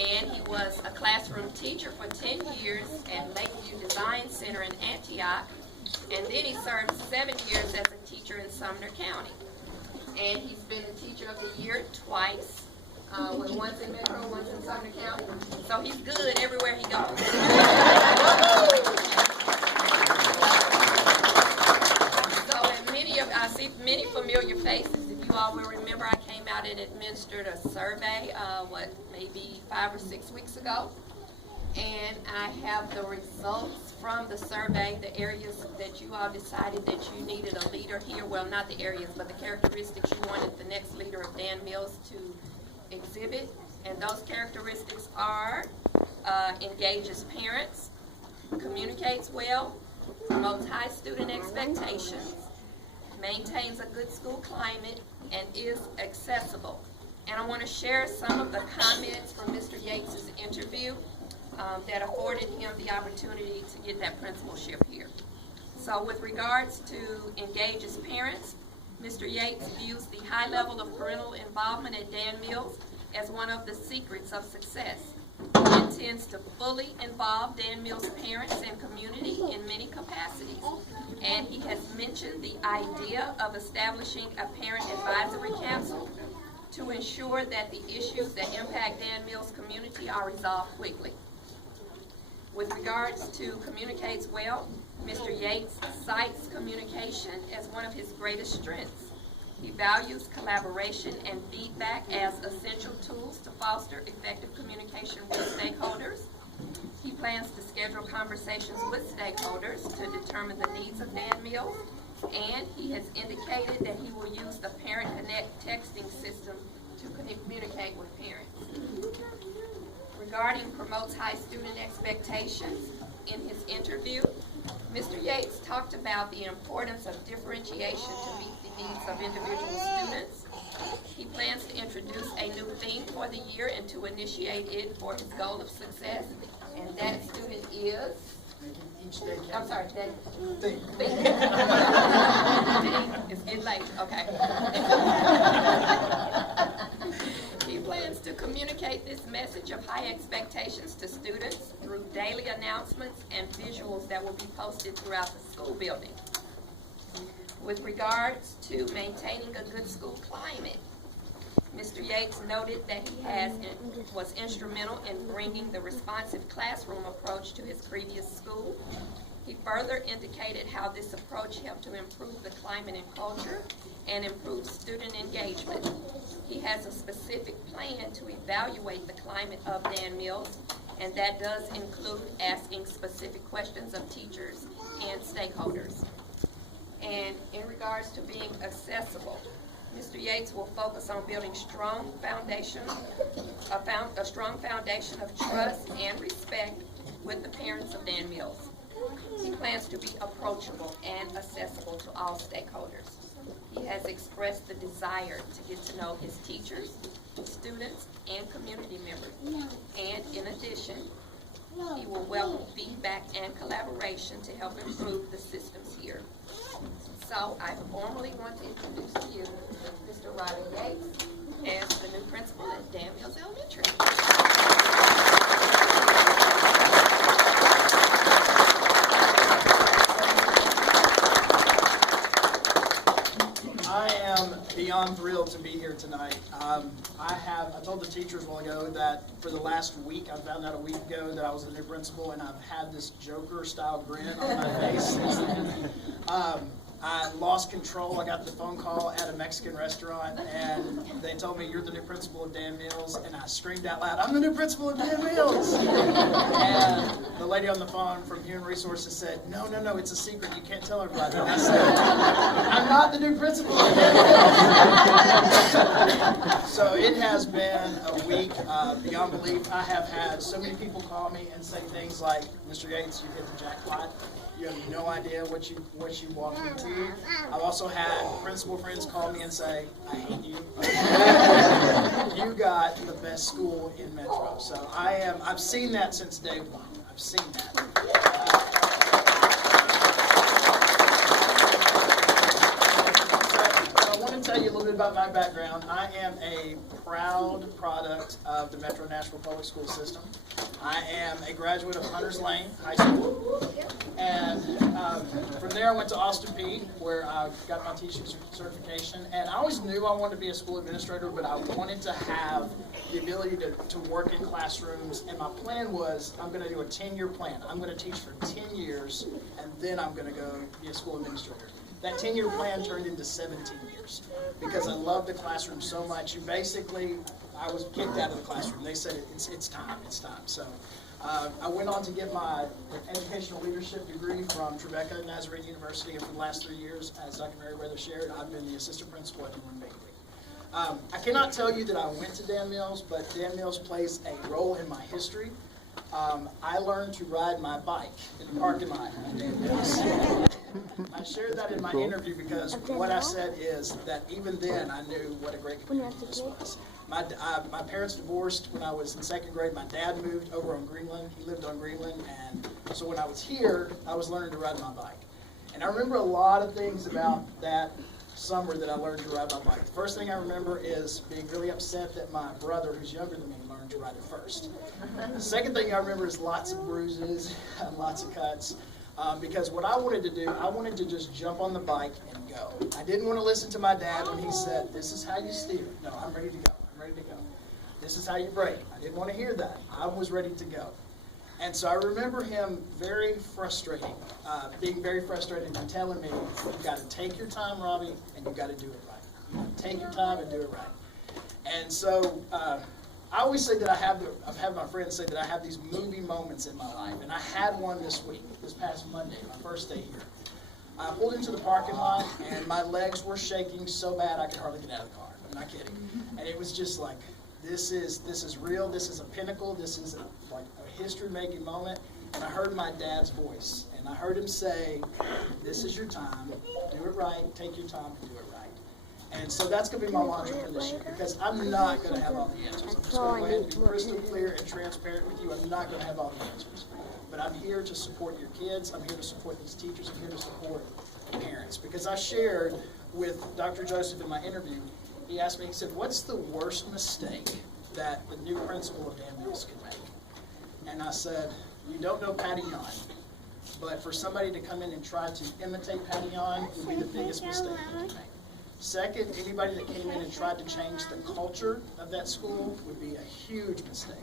and he was a classroom teacher for 10 years at Lakeview Design Center in Antioch, and then he served 7 years as a teacher in Sumner County. And he's been a Teacher of the Year twice, once in Metro, once in Sumner County. So he's good everywhere he goes. I see many familiar faces. If you all will remember, I came out and administered a survey, maybe 5 or 6 weeks ago. And I have the results from the survey, the areas that you all decided that you needed a leader here. Well, not the areas, but the characteristics you wanted the next leader of Dan Mills to exhibit. And those characteristics are engages parents, communicates well, promotes high student expectations, maintains a good school climate, and is accessible. And I want to share some of the comments from Mr. Yates' interview that afforded him the opportunity to get that principalship here. So with regards to engages parents, Mr. Yates views the high level of parental involvement at Dan Mills as one of the secrets of success. He intends to fully involve Dan Mills' parents and community in many capacities. And he has mentioned the idea of establishing a parent advisory council to ensure that the issues that impact Dan Mills' community are resolved quickly. With regards to communicates well, Mr. Yates cites communication as one of his greatest strengths. He values collaboration and feedback as essential tools to foster effective communication with stakeholders. He plans to schedule conversations with stakeholders to determine the needs of Dan Mills, and he has indicated that he will use the Parent Connect texting system to communicate with parents. Regarding promotes high student expectations, in his interview, Mr. Yates talked about the importance of differentiation to meet the needs of individual students. He plans to introduce a new theme for the year and to initiate it for his goal of success. And that student is, I'm sorry, that theme. It's getting late, okay. He plans to communicate this message of high expectations to students through daily announcements and visuals that will be posted throughout the school building. With regards to maintaining a good school climate, Mr. Yates noted that he was instrumental in bringing the responsive classroom approach to his previous school. He further indicated how this approach helped to improve the climate and culture and improve student engagement. He has a specific plan to evaluate the climate of Dan Mills, and that does include asking specific questions of teachers and stakeholders. And in regards to being accessible, Mr. Yates will focus on building a strong foundation of trust and respect with the parents of Dan Mills. He plans to be approachable and accessible to all stakeholders. He has expressed the desire to get to know his teachers, students, and community members. And in addition, he will welcome feedback and collaboration to help improve the systems here. So I formally want to introduce to you Mr. Riley Yates as the new principal at Dan Mills Elementary. I am beyond thrilled to be here tonight. I told the teachers a while ago that for the last week, I found out a week ago that I was the new principal, and I've had this Joker-style grin on my face since then. I lost control. I got the phone call at a Mexican restaurant, and they told me, "You're the new principal of Dan Mills," and I screamed out loud, "I'm the new principal of Dan Mills!" And the lady on the phone from Human Resources said, no, it's a secret. You can't tell everybody. And I said, "I'm not the new principal of Dan Mills." So it has been a week beyond belief. I have had so many people call me and say things like, "Mr. Yates, you hit the jackpot. You have no idea what you walked into." I've also had principal friends call me and say, "I hate you. You got the best school in Metro." So I've seen that since day one. I've seen that. So I want to tell tell you a little bit about my background. I am a proud product of the Metro Nashville Public School System. I am a graduate of Hunters Lane High School. And from there I went to Austin Peay, where I got my teaching certification. And I always knew I wanted to be a school administrator, but I wanted to have the ability to work in classrooms. And my plan was, I'm going to do a 10-year plan. I'm going to teach for 10 years, and then I'm going to go be a school administrator. That 10-year plan turned into 17 years because I loved the classroom so much. You basically, I was kicked out of the classroom. They said it's time. So I went on to get my educational leadership degree from Tribeca Nazarene University, and for the last 3 years, as Dr. Meriwether shared, I've been the assistant principal at Newman Bailey. I cannot tell you that I went to Dan Mills, but Dan Mills plays a role in my history. I learned to ride my bike in the parking lot at Dan Mills. I shared that in my interview because what I said is that even then I knew what a great community this was. My parents divorced when I was in second grade. My dad moved over on Greenland. He lived on Greenland, and so when I was here, I was learning to ride my bike. And I remember a lot of things about that summer that I learned to ride my bike. The first thing I remember is being really upset that my brother, who's younger than me, learned to ride it first. The second thing I remember is lots of bruises and lots of cuts. Because what I wanted to do, I wanted to just jump on the bike and go. I didn't want to listen to my dad when he said, "This is how you steer." No, I'm ready to go. I'm ready to go. This is how you brake. I didn't want to hear that. I was ready to go. And so I remember him very frustrating, being very frustrated and telling me, "You've got to take your time, Robbie, and you've got to do it right. You got to take your time and do it right." And so I always say that I've had my friends say that I have these movie moments in my life, and I had one this week, this past Monday, my first day here. I pulled into the parking lot, and my legs were shaking so bad I could hardly get out of the car. I'm not kidding. And it was just like, this is real, this is a pinnacle, this is like a history-making moment. And I heard my dad's voice, and I heard him say, "This is your time, do it right, take your time and do it right." And so that's going to be my mantra for this year, because I'm not going to have all the answers. I'm just going to go ahead and be crystal clear and transparent with you. I'm not going to have all the answers. But I'm here to support your kids. I'm here to support these teachers. I'm here to support parents. Because I shared with Dr. Joseph in my interview, he asked me, he said, "What's the worst mistake that the new principal of Dan Mills could make?" And I said, "You don't know Patty Yon, but for somebody to come in and try to imitate Patty Yon would be the biggest mistake you could make. Second, anybody that came in and tried to change the culture of that school would be a huge mistake."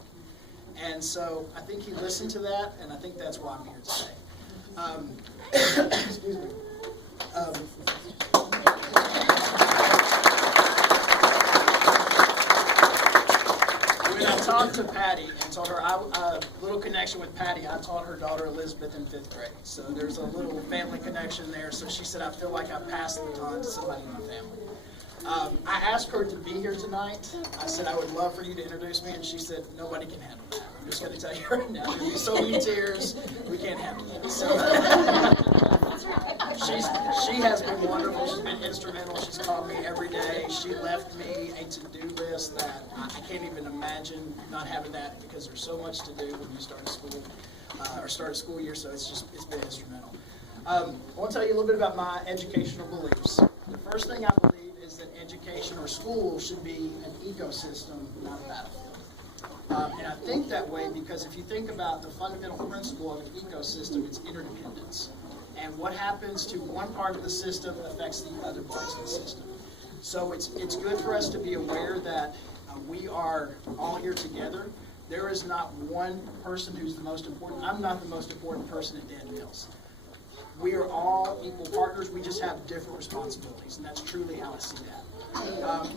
And so I think he listened to that, and I think that's why I'm here today. Excuse me. When I talked to Patty and told her, a little connection with Patty, I taught her daughter Elizabeth in 5th grade. So there's a little family connection there. So she said, "I feel like I passed the baton to somebody in my family." I asked her to be here tonight. I said, "I would love for you to introduce me," and she said, "Nobody can handle that. I'm just going to tell you right now. There'll be so many tears, we can't handle that." So she has been wonderful. She's been instrumental. She's called me every day. She left me a to-do list that I can't even imagine not having that, because there's so much to do when you start a school or start a school year. So it's been instrumental. I want to tell you a little bit about my educational beliefs. The first thing I believe is that education or school should be an ecosystem, not a battlefield. And I think that way because if you think about the fundamental principle of an ecosystem, it's interdependence. And what happens to one part of the system affects the other parts of the system. So it's good for us to be aware that we are all here together. There is not one person who's the most important. I'm not the most important person at Dan Mills. We are all equal partners. We just have different responsibilities, and that's truly how I see that.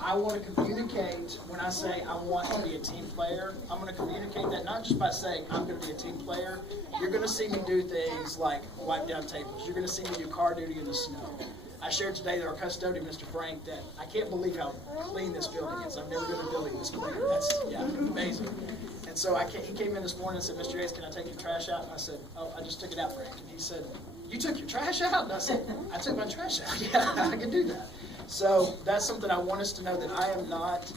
I want to communicate, when I say I want to be a team player, I'm going to communicate that not just by saying I'm going to be a team player. You're going to see me do things like wipe down tables. You're going to see me do car duty in the snow. I shared today that our custodian, Mr. Frank, that I can't believe how clean this building is. I've never been in a building this clean. That's amazing. And so he came in this morning and said, "Mr. Yates, can I take your trash out?" And I said, "Oh, I just took it out, Frank." And he said, "You took your trash out?" And I said, "I took my trash out." Yeah, I can do that. So that's something I want us to know, that I am not,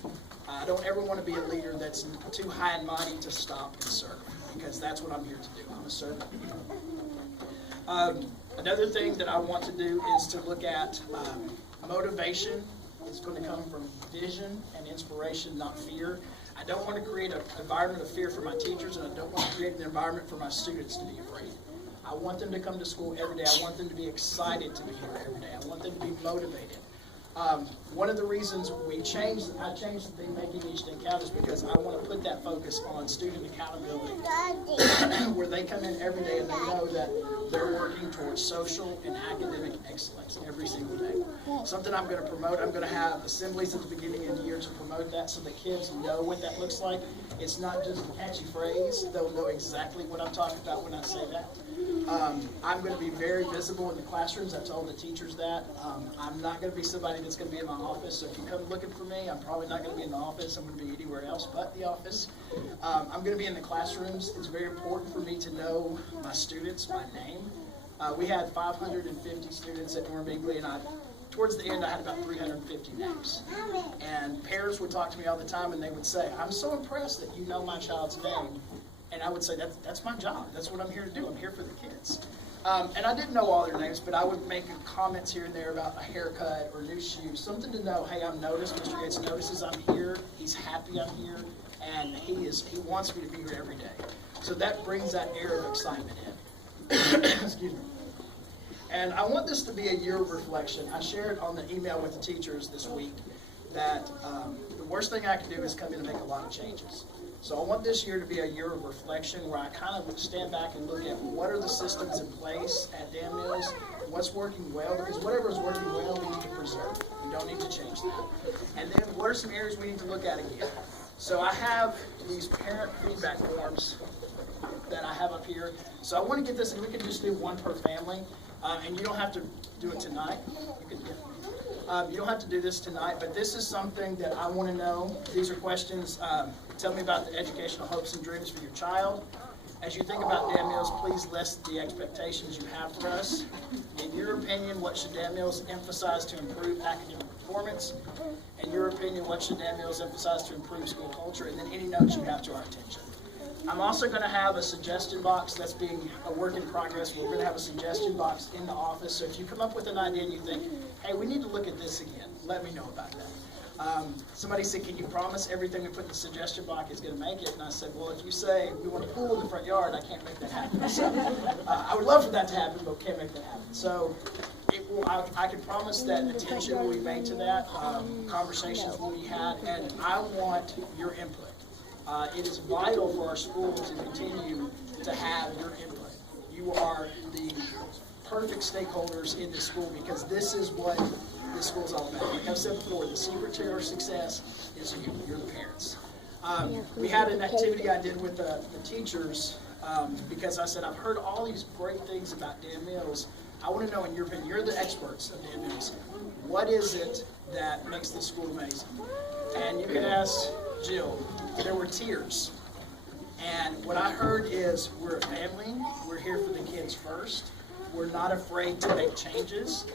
I don't ever want to be a leader that's too high and mighty to stop and serve, because that's what I'm here to do. I'm a servant. Another thing that I want to do is to look at motivation is going to come from vision and inspiration, not fear. I don't want to create an environment of fear for my teachers, and I don't want to create an environment for my students to be afraid. I want them to come to school every day. I want them to be excited to be here every day. I want them to be motivated. One of the reasons I changed the thing, Making Each Day Count, is because I want to put that focus on student accountability, where they come in every day and they know that they're working towards social and academic excellence every single day. Something I'm going to promote, I'm going to have assemblies at the beginning of the year to promote that so the kids know what that looks like. It's not just a catchy phrase. They'll know exactly what I'm talking about when I say that. I'm going to be very visible in the classrooms. I told the teachers that. I'm not going to be somebody that's going to be in my office. So if you come looking for me, I'm probably not going to be in the office. I'm going to be anywhere else but the office. I'm going to be in the classrooms. It's very important for me to know my students, my name. We had 550 students at Norm Eagley, and towards the end I had about 350 names. And parents would talk to me all the time and they would say, I'm so impressed that you know my child's name. And I would say, that's my job. That's what I'm here to do. I'm here for the kids. And I didn't know all their names, but I would make comments here and there about a haircut or new shoes, something to know, hey, I'm noticed. Mr. Gates notices I'm here. He's happy I'm here. And he wants me to be here every day. So that brings that air of excitement in. Excuse me. And I want this to be a year of reflection. I shared on the email with the teachers this week that the worst thing I can do is come in and make a lot of changes. So I want this year to be a year of reflection where I kind of stand back and look at what are the systems in place at Dan Mills, what's working well, because whatever is working well, we need to preserve. We don't need to change that. And then what are some areas we need to look at again? So I have these parent feedback forms that I have up here. So I want to get this, and we can just do one per family. And you don't have to do it tonight. You don't have to do this tonight, but this is something that I want to know. These are questions. Tell me about the educational hopes and dreams for your child. As you think about Dan Mills, please list the expectations you have for us. In your opinion, what should Dan Mills emphasize to improve academic performance? In your opinion, what should Dan Mills emphasize to improve school culture? And then any notes you have to our attention. I'm also going to have a suggestion box that's being a work in progress. We're going to have a suggestion box in the office. So if you come up with an idea and you think, hey, we need to look at this again, let me know about that. Somebody said, can you promise everything we put in the suggestion box is going to make it? And I said, well, if you say we want a pool in the front yard, I can't make that happen. So I would love for that to happen, but can't make that happen. So I can promise that attention will be made to that, conversations will be had, and I want your input. It is vital for our school to continue to have your input. You are the perfect stakeholders in this school because this is what this school is all about. Like I've said before, the secret to our success is you. You're the parents. We had an activity I did with the teachers because I said, I've heard all these great things about Dan Mills. I want to know, in your opinion, you're the experts of Dan Mills. What is it that makes this school amazing? And you can ask Jill. There were tears. And what I heard is we're a family. We're here for the kids first. We're not afraid to make changes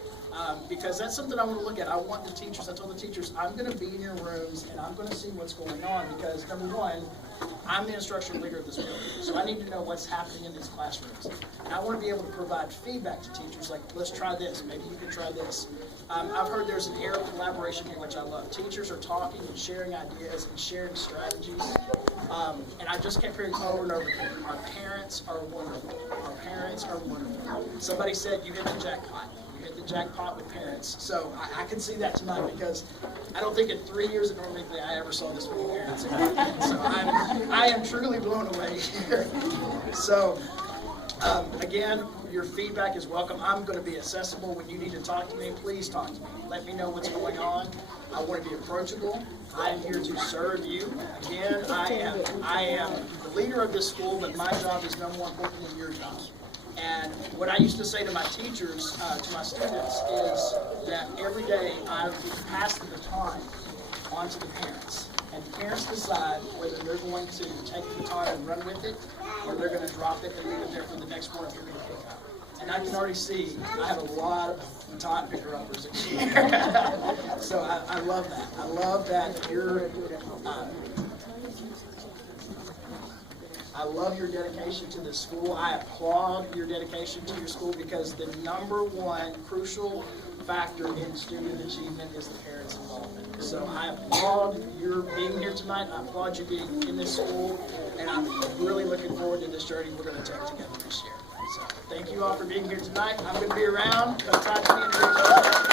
because that's something I want to look at. I want the teachers, I told the teachers, I'm going to be in your rooms and I'm going to see what's going on because, number one, I'm the instructional leader of this building, so I need to know what's happening in these classrooms. And I want to be able to provide feedback to teachers, like, let's try this, maybe you can try this. I've heard there's an air of collaboration here, which I love. Teachers are talking and sharing ideas and sharing strategies. And I just kept hearing over and over again, our parents are wonderful. Our parents are wonderful. Somebody said, you hit the jackpot. You hit the jackpot with parents. So I can see that tonight because I don't think in 3 years at Norm Eagley I ever saw this many parents. So I am truly blown away here. So again, your feedback is welcome. I'm going to be accessible. When you need to talk to me, please talk to me. Let me know what's going on. I want to be approachable. I am here to serve you. Again, I am the leader of this school, but my job is no more important than your job. And what I used to say to my teachers, to my students, is that every day I pass the baton on to the parents. And the parents decide whether they're going to take the baton and run with it, or they're going to drop it and leave it there for the next one if they're going to pick up. And I can already see I have a lot of baton picker-uppers here. So I love that. I love that you're... I love your dedication to the school. I applaud your dedication to your school because the number one crucial factor in student achievement is the parents' involvement. So I applaud your being here tonight. I applaud you being in this school, and I'm really looking forward to this journey we're going to take together this year. So thank you all for being here tonight. I'm going to be around. Come talk to me and